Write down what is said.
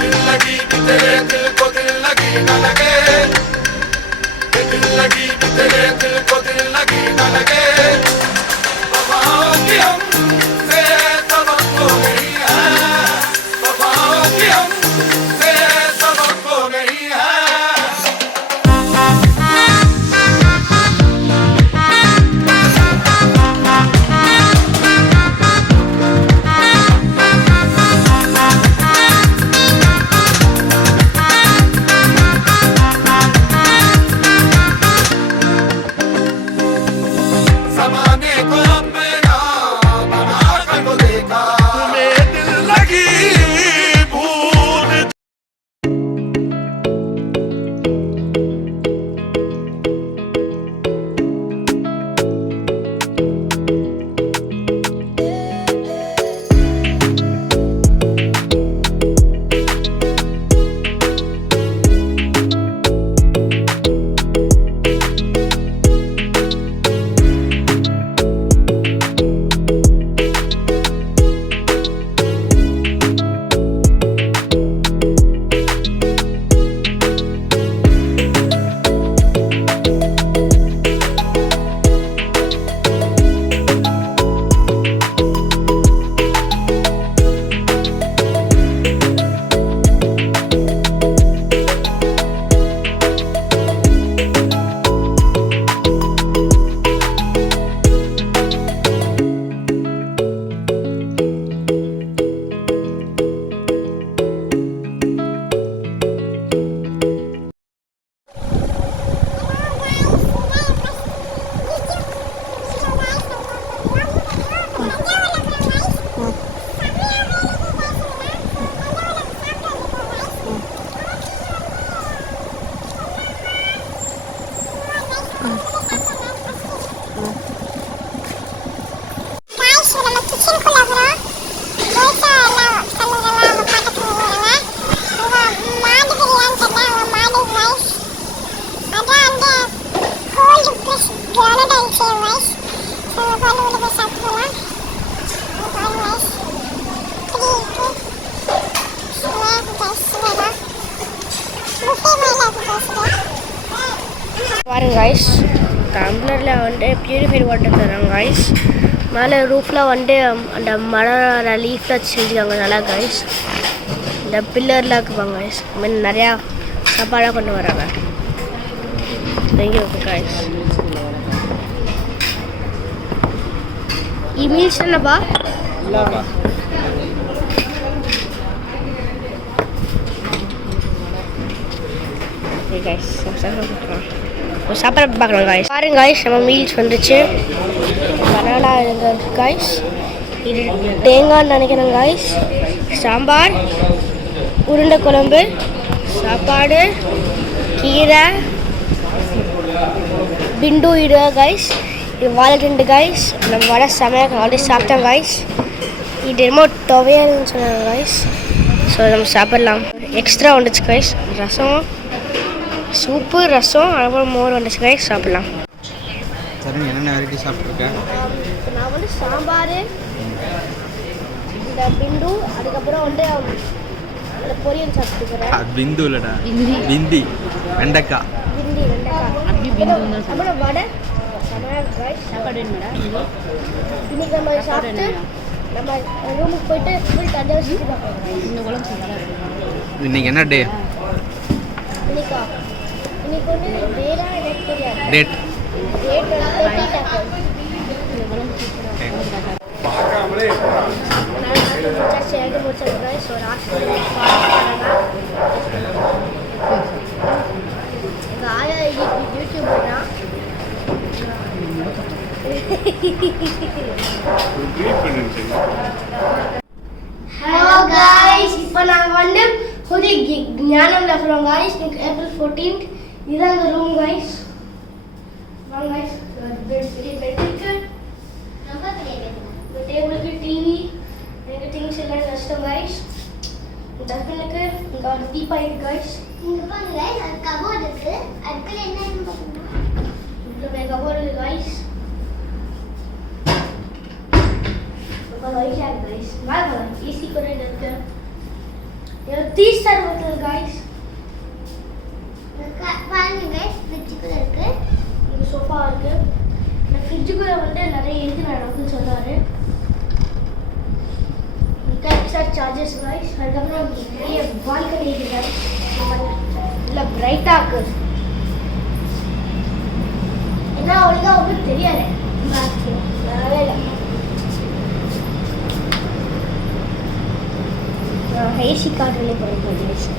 दिल लगी कि तेरे दिल को दिल लगी न लगे, दिल लगी कि तेरे दिल को दिल लगी न लगे। वफाओं की हमसे तवक्को नहीं है, वफाओं की हमसे तवक्को नहीं है। ज़माने को अपना बना कर तो देखा, तुम्हें दिल लगी भूल। பாருங்க கைஸ், டம்ளரில் வந்துட்டு பியூரிஃபைட் வாட்டர் தராங்க கைஸ். மேலே ரூஃபில் வந்துட்டு அந்த மர லீஃபில் செஞ்சுக்காங்க நல்லா கைஸ். இந்த பில்லர்லாம் இருக்குப்பாங்க கைஸ். இந்த மாதிரி நிறையா சாப்பாடாக கொண்டு வராங்க. Thank you guys. மீல்ஸ் என்னப்பா? சாப்பிட பார்க்கலாம் காய்ஸ். பாருங்க காய்ஸ், நம்ம மீல்ஸ் வந்துச்சு. பனானா இருக்கு காய்ஸ். இது தேங்காய்னு நினைக்கிறேன் காய்ஸ். சாம்பார், உருண்டை குழம்பு, சாப்பாடு, கீரை, பிண்டு இடு காய்ஸ். இது வாழைத்தண்டு காய்ஸ். நம்ம வடை செமையாக ஆல்ரெடி சாப்பிட்டோம் காய்ஸ். இது என்னமோ துவையல்னு சொன்னாங்க காய்ஸ். ஸோ நம்ம சாப்பிட்லாம். எக்ஸ்ட்ரா வந்துச்சு காய்ஸ். ரசம், சூப்பு, ரசம், அதுக்கப்புறம் மோர் வந்துச்சு கைஸ். சாப்பிட்லாம். சரி, என்னென்ன வெரைட்டி சாப்பிட்ருக்கேன்? நான் வந்து சாம்பார், இந்த பிண்டு, அதுக்கப்புறம் வந்து அந்த பொரியல் சாப்பிட்டுக்கிறேன். பிந்து இல்லைடா, பிந்தி, வெண்டைக்காய். பிந்தி வெண்டைக்காய், அப்புறம் வடை. சாப்பாடு இன்னைக்கு நம்ம சாப்பிட்டு நம்ம ரூமுக்கு போயிட்டு ஃபுல் தண்ணி வச்சுட்டு பார்க்கலாம். இன்னைக்கு என்ன டே? இன்னைக்கு வந்து வேற எனக்கு தெரியாது. டேட் எங்கள் ஆயா யூடியூபர்னா. ஹலோ காய்ஸ், இப்போ நாங்கள் வந்து ஒரு ஞானம் இருக்கிறோம் காய்ஸ். இன்னைக்கு April 14th. இதுதான் அந்த ரூம் காய்ஸ். வாங்க காய்ஸ், பெட் இருக்கு, இந்த டேபிளுக்கு டிவி, எனக்கு திங்ஸ் எல்லாம் கஷ்டம் காய்ஸ். இந்த ஹஸ்பண்டுக்கு இங்கே ஒரு தீபா இருக்கு காய்ஸ். இங்க பாருங்க गाइस, அது கபோர்ட் இருக்கு. அதுக்குள்ள என்னன்னு பாருங்க. இங்க கபோர்ட் இருக்கு गाइस. இப்போ லைட் ஆகுது गाइस. வாங்க ஏசி கூட இருக்கு. 3 ஸ்டார் ஹோட்டல் गाइस. பாருங்க ஃப்ரிட்ஜுக்குள்ள இருக்கு. இங்க சோஃபா இருக்கு. இந்த ஃப்ரிட்ஜுக்குள்ள வந்து நிறைய இருக்கு நான் அங்கிள் சொன்னாரு. இங்க எக்ஸ்ட்ரா சார்ஜஸ் गाइस. அதுக்கப்புறம் பெரிய பால்கனி இருக்கு गाइस. நல்ல பிரைட்டா இருக்கு. என்ன ஒழுங்கா உங்களுக்கு தெரியாது. நல்லா இல்லை. ஏசி கார்டுலேயே போகிறேன்.